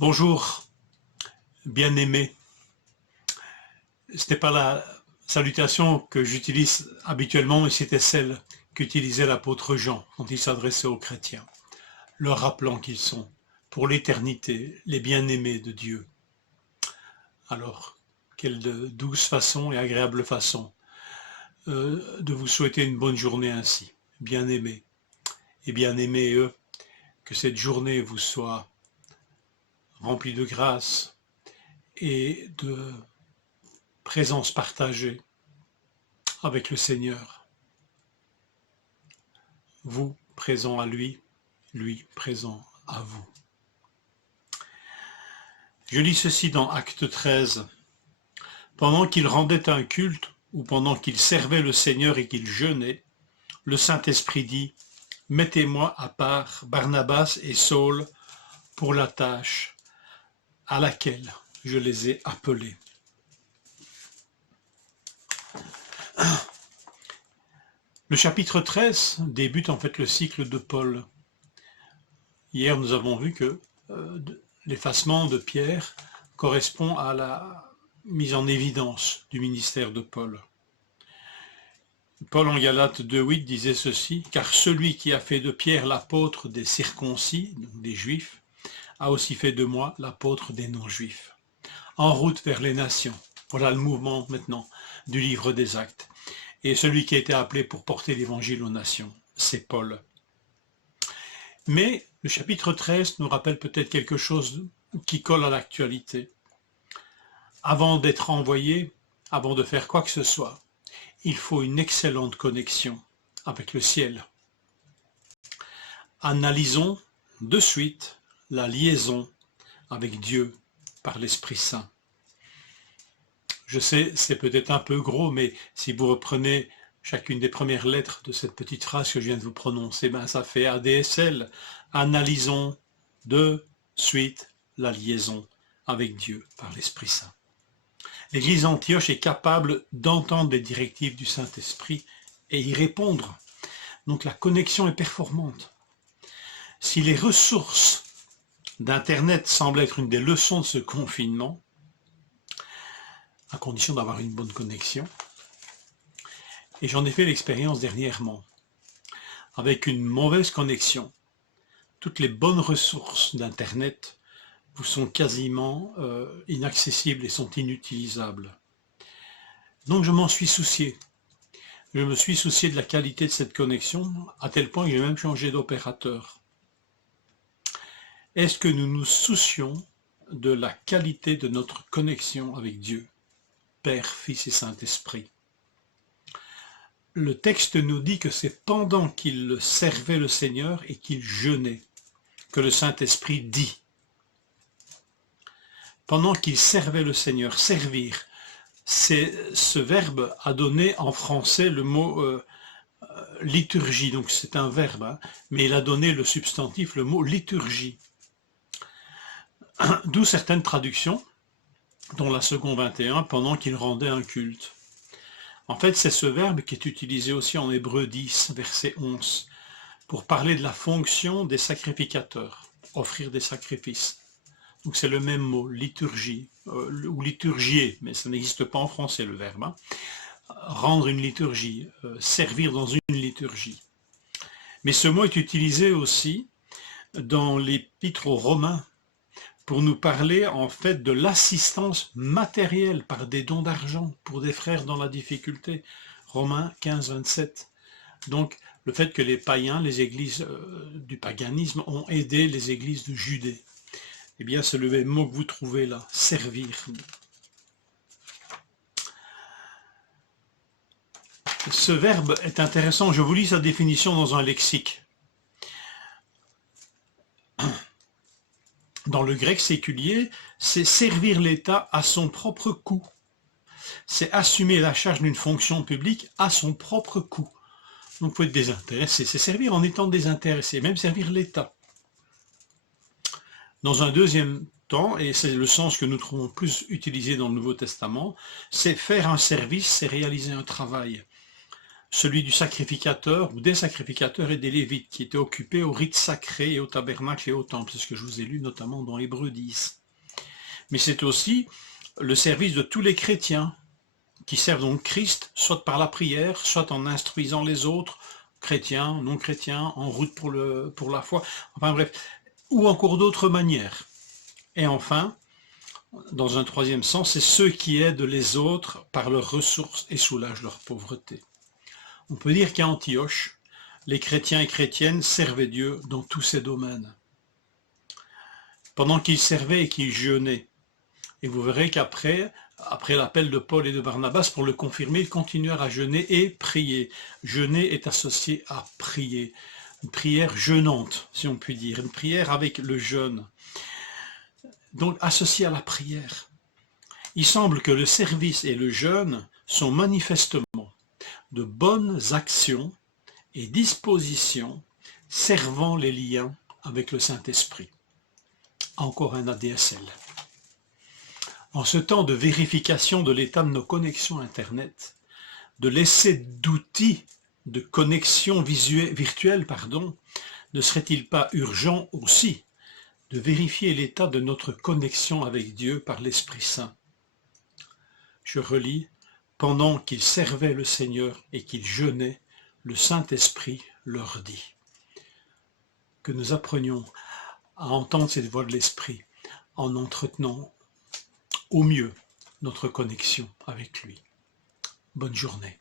Bonjour, bien-aimé. Ce n'est pas la salutation que j'utilise habituellement, mais c'était celle qu'utilisait l'apôtre Jean quand il s'adressait aux chrétiens, leur rappelant qu'ils sont, pour l'éternité, les bien-aimés de Dieu. Alors, quelle douce façon et agréable façon de vous souhaiter une bonne journée ainsi, bien-aimés. Et bien-aimés, eux, que cette journée vous soit remplie de grâce et de présence partagée avec le Seigneur. Vous présent à lui, lui présent à vous. Je lis ceci dans Acte 13. Pendant qu'il rendait un culte, ou pendant qu'il servait le Seigneur et qu'il jeûnait, le Saint-Esprit dit, « Mettez-moi à part Barnabas et Saul pour la tâche à laquelle je les ai appelés. » Le chapitre 13 débute en fait le cycle de Paul. Hier, nous avons vu que l'effacement de Pierre correspond à la mise en évidence du ministère de Paul. Paul en Galates 2,8 disait ceci, « Car celui qui a fait de Pierre l'apôtre des circoncis, donc des Juifs, a aussi fait de moi l'apôtre des non-Juifs. » En route vers les nations. Voilà le mouvement maintenant du livre des Actes. Et celui qui a été appelé pour porter l'évangile aux nations, c'est Paul. Mais le chapitre 13 nous rappelle peut-être quelque chose qui colle à l'actualité. Avant d'être envoyé, avant de faire quoi que ce soit, il faut une excellente connexion avec le ciel. Analysons de suite la liaison avec Dieu par l'Esprit Saint. Je sais, c'est peut-être un peu gros, mais si vous reprenez chacune des premières lettres de cette petite phrase que je viens de vous prononcer, ben ça fait ADSL. Analysons de suite la liaison avec Dieu par l'Esprit Saint. L'Église d'Antioche est capable d'entendre les directives du Saint-Esprit et y répondre. Donc la connexion est performante. Si les ressources d'Internet semblent être une des leçons de ce confinement, à condition d'avoir une bonne connexion. Et j'en ai fait l'expérience dernièrement. Avec une mauvaise connexion, toutes les bonnes ressources d'Internet vous sont quasiment inaccessibles et sont inutilisables. Donc je m'en suis soucié. Je me suis soucié de la qualité de cette connexion, à tel point que j'ai même changé d'opérateur. Est-ce que nous nous soucions de la qualité de notre connexion avec Dieu ? Père, Fils et Saint-Esprit. Le texte nous dit que c'est pendant qu'il servait le Seigneur et qu'il jeûnait que le Saint-Esprit dit. Pendant qu'il servait le Seigneur, servir, c'est ce verbe a donné en français le mot liturgie, donc c'est un verbe, hein, mais il a donné le substantif, le mot liturgie. D'où certaines traductions, dont la seconde 21, pendant qu'il rendait un culte. En fait, c'est ce verbe qui est utilisé aussi en Hébreux 10, verset 11, pour parler de la fonction des sacrificateurs, offrir des sacrifices. Donc c'est le même mot, liturgie, ou liturgier, mais ça n'existe pas en français le verbe. Hein. Rendre une liturgie, servir dans une liturgie. Mais ce mot est utilisé aussi dans l'épître aux Romains, pour nous parler en fait de l'assistance matérielle par des dons d'argent pour des frères dans la difficulté. Romains 15, 27. Donc le fait que les païens, les églises du paganisme ont aidé les églises de Judée. Eh bien c'est le même mot que vous trouvez là, servir. Ce verbe est intéressant, je vous lis sa définition dans un lexique. Dans le grec séculier, c'est servir l'État à son propre coût. C'est assumer la charge d'une fonction publique à son propre coût. Donc, il faut être désintéressé. C'est servir en étant désintéressé, même servir l'État. Dans un deuxième temps, et c'est le sens que nous trouvons plus utilisé dans le Nouveau Testament, c'est faire un service, c'est réaliser un travail. celui du sacrificateur ou des sacrificateurs et des Lévites qui étaient occupés au rite sacré et au tabernacle et au temple. C'est ce que je vous ai lu notamment dans Hébreux 10. Mais c'est aussi le service de tous les chrétiens qui servent donc Christ, soit par la prière, soit en instruisant les autres, chrétiens, non chrétiens, en route pour la foi, enfin bref, ou encore d'autres manières. Et enfin, dans un troisième sens, c'est ceux qui aident les autres par leurs ressources et soulagent leur pauvreté. On peut dire qu'à Antioche, les chrétiens et chrétiennes servaient Dieu dans tous ces domaines. Pendant qu'ils servaient et qu'ils jeûnaient, et vous verrez qu'après l'appel de Paul et de Barnabas, pour le confirmer, ils continuèrent à jeûner et prier. Jeûner est associé à prier. Une prière jeûnante, si on peut dire, une prière avec le jeûne. Donc associé à la prière. Il semble que le service et le jeûne sont manifestement de bonnes actions et dispositions servant les liens avec le Saint-Esprit. Encore un ADSL. En ce temps de vérification de l'état de nos connexions Internet, de l'essai d'outils de connexion virtuelle, ne serait-il pas urgent aussi de vérifier l'état de notre connexion avec Dieu par l'Esprit Saint? Je relis. Pendant qu'ils servaient le Seigneur et qu'ils jeûnaient, le Saint-Esprit leur dit. Que nous apprenions à entendre cette voix de l'Esprit en entretenant au mieux notre connexion avec lui. Bonne journée.